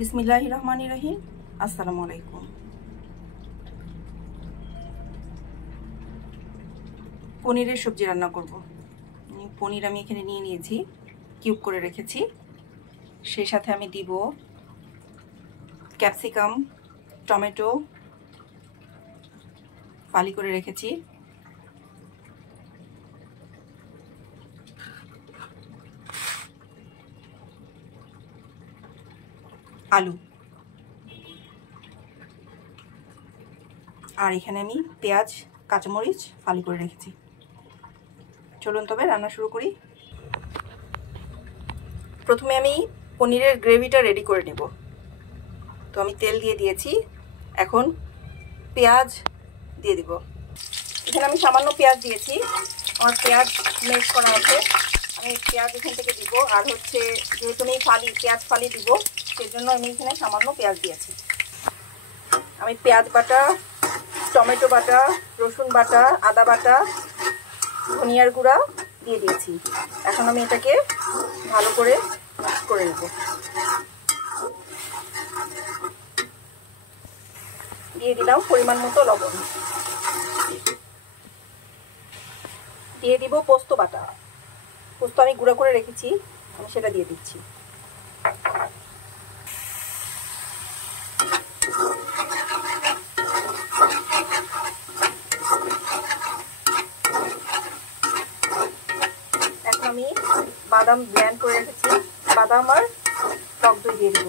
বিসমিল্লাহির রহমানির রহিম। আসসালামু আলাইকুম। পনিরের সবজি রান্না করব। পনির আমি এখানে নিয়ে নিয়েছি, কিউব করে রেখেছি। সেই সাথে আমি দিব ক্যাপসিকাম, টমেটো ফালি করে রেখেছি, আলু, আর এখানে আমি পেঁয়াজ, কাঁচামরিচ ফালি করে রেখেছি। চলুন তবে রান্না শুরু করি। প্রথমে আমি পনিরের গ্রেভিটা রেডি করে নেব। তো আমি তেল দিয়ে দিয়েছি, এখন পেঁয়াজ দিয়ে দিব। এখানে আমি সামান্য পেঁয়াজ দিয়েছি, আমার পেঁয়াজ মেশ করা আছে, আমি পেঁয়াজ এখান থেকে দিব। আর হচ্ছে যেহেতু আমি পেঁয়াজ ফালি দিব, সেজন্য আমি এখানে সামান্য পেঁয়াজ দিয়েছি। আমি পেঁয়াজ বাটা, টমেটো বাটা, রসুন বাটা, আদা বাটা, ধনিয়ার গুঁড়া দিয়ে দিয়েছি। এখন আমি এটাকে ভালো করে মিক্স করে নেব। দিয়ে দিলাম পরিমাণ মতো লবণ, দিয়ে দিব পোস্ত বাটা। পোস্ত আমি গুঁড়া করে রেখেছি, আমি সেটা দিয়ে দিচ্ছি। এখন আমি বাদাম ব্লেন্ড করে রেখেছি, বাদাম আর টক দই দিয়ে দেব।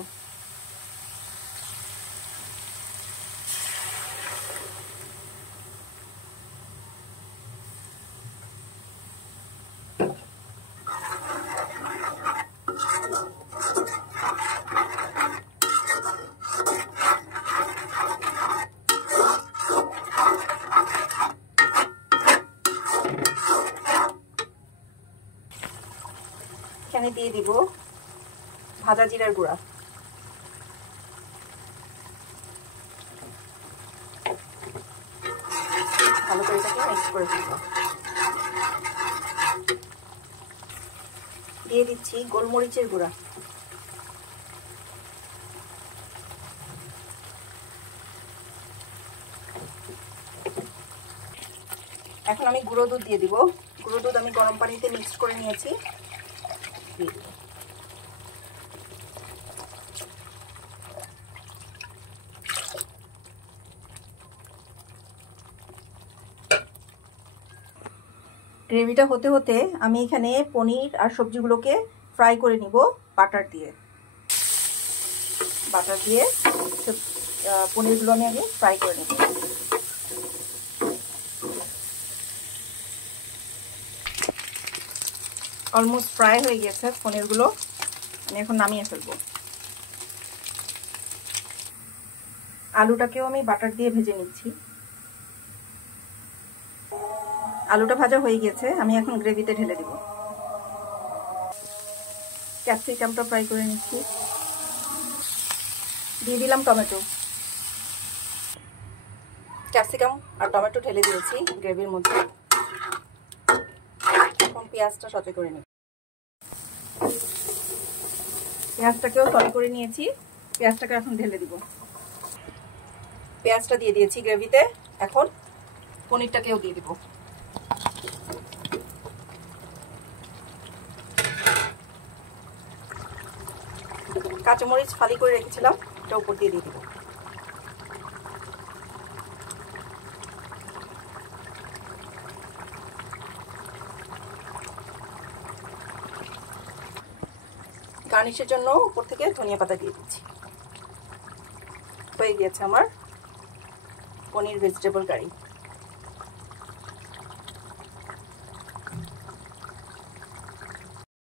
এখানে দিয়ে দিব ভাজা জিরার গুঁড়া, ভালো করে এটাকে মিক্স করে দিব। দিয়ে দিচ্ছি গোলমরিচের গুঁড়া, এখন আমি গুঁড়ো দুধ দিয়ে দিব। গুঁড়ো দুধ আমি গরম পানিতে মিক্স করে নিয়েছি, দিয়ে দিব। গ্রেভিটা হতে হতে আমি এখানে পনির আর সবজিগুলোকে ফ্রাই করে নিব বাটার দিয়ে। পনিরগুলো আমি আগে ফ্রাই করে নেব। অলমোস্ট ফ্রাই হয়ে গেছে পনিরগুলো, আমি এখন নামিয়ে ফেলবো। আলুটাকেও আমি বাটার দিয়ে ভেজে নিচ্ছি। আলুটা ভাজা হয়ে গেছে, আমি এখন গ্রেভিতে ঢেলে দিব। ক্যাপসিকামটা ফ্রাই করে নিচ্ছি, দিয়ে দিলাম টমেটো। ক্যাপসিকাম আর টমেটো ঢেলে দিয়েছি গ্রেভির মধ্যে। এখন পেঁয়াজটা সতে করে নিই। পেঁয়াজটাকেও সতে করে নিয়েছি, পেঁয়াজটাকে এখন ঢেলে দিব। পেঁয়াজটা দিয়ে দিয়েছি গ্রেভিতে, এখন পনিরটাকেও দিয়ে দিব। কাঁচামরিচ ফালি করে রেখেছিলাম, এটা উপর দিয়ে দিব। গার্নিশের জন্য উপর থেকে ধনিয়া পাতা দিয়ে দিচ্ছি। হয়ে গিয়েছে আমার পনির ভেজিটেবল কারি।